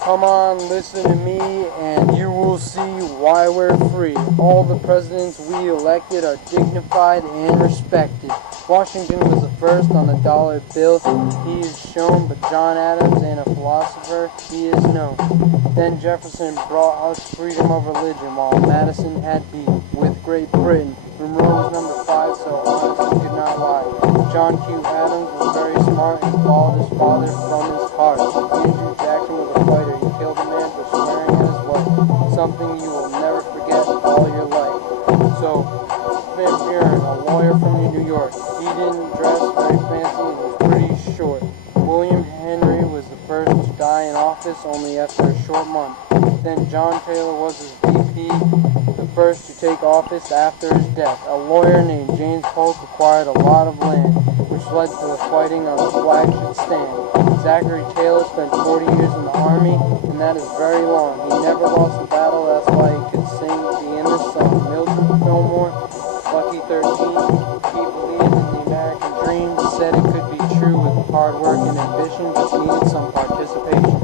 Come on, listen to me, and you will see why we're free. All the presidents we elected are dignified and respected. Washington was the first on the dollar bill, he is shown, but John Adams ain't a philosopher, he is known. Then Jefferson brought us freedom of religion, while Madison had beef with Great Britain. Monroe was number 5, so honest he could not lie. John Q. Adams was very smart and followed his father from his heart. Andrew Jackson was a fighter. He killed a man for swearing at his wife. Something you will never forget all your life. So, Van Buren, a lawyer from New York. He didn't dress very fancy and was pretty short. William Henry was the first to die in office only after a short month. Then John Taylor was his VP, the first to take office after his death. A lawyer named James Polk acquired a lot of land, which led to the fighting on the flag should stand. Zachary Taylor spent 40 years in the army, and that is very long. He never lost a battle, that's why he could sing the endless song. Mildred Fillmore, Lucky 13, he believed in the American dream, said it could be true with hard work and ambition, just needed some participation.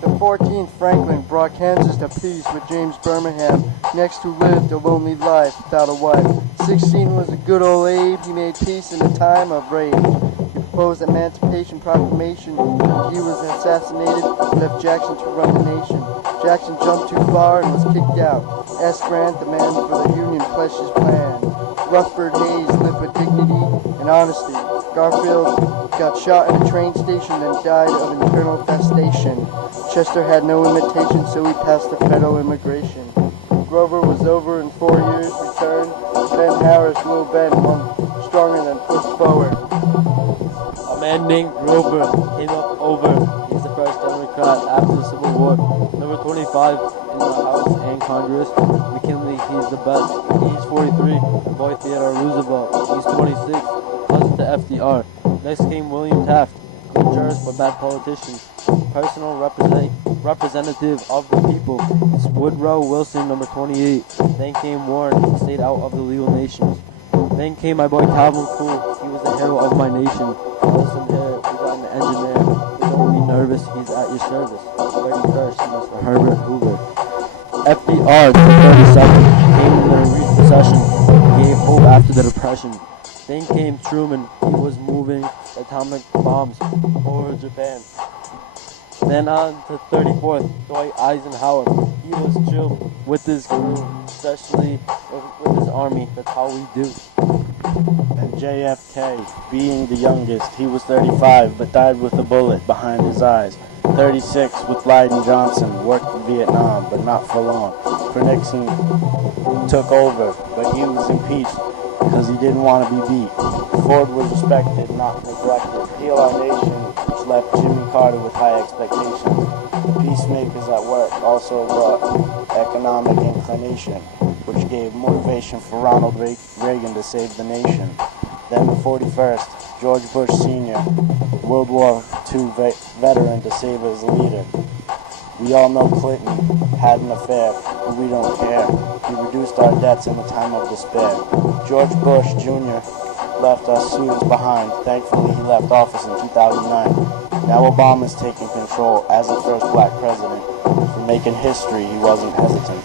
The 14th Franklin brought Kansas to peace with James Birmingham, next who lived a lonely life without a wife. 16 was a good old Abe, he made peace in a time of rage. He proposed the Emancipation Proclamation, and he was assassinated, left Jackson to run the nation. Jackson jumped too far and was kicked out. S. Grant, the man for the Union, pledged his plan. Rutherford Hayes lived with dignity and honesty. Garfield got shot at a train station and died of internal festation. Chester had no imitation, so he passed the federal immigration. Grover was over in 4 years, returned. Ben Harris, Lil Ben, one stronger than pushed forward. A man named Grover came up over. He's the first Democrat after the Civil War. Number 25 in the House and Congress. McKinley, he's the best. He's 43. Boy Theodore Roosevelt, he's 26. Cousin to FDR. Next came William Taft. Good jurist but bad politician. Personal representative of the people. It's Woodrow Wilson, number 28. Then came Warren. He stayed out of the legal nations. Then came my boy Calvin Cool. He was the hero of my nation. Listen here, we got an engineer. Don't be nervous, he's at your service. 31st, Mr. Herbert Hoover. FDR, the 32nd, came in the recession. Gave hope after the depression. Then came Truman. He was moving atomic bombs over Japan. Then on to 34th, Dwight Eisenhower. He was chill with his crew, especially with his army. That's how we do. And JFK, being the youngest, he was 35 but died with a bullet behind his eyes. 36 with Lyndon Johnson, worked in Vietnam but not for long. For Nixon took over, but he was impeached because he didn't want to be beat. Ford was respected, not neglected. Heal our nation, which left Jimmy Carter with high expectations. Peacemakers at work also brought economic inclination, which gave motivation for Ronald Reagan to save the nation. Then the 41st, George Bush Sr., World War II veteran to save as a leader. We all know Clinton had an affair, but we don't care. He reduced our debts in a time of despair. George Bush Jr. left our students behind. Thankfully, he left office in 2009. Now Obama's taking control as the first black president. For making history, he wasn't hesitant.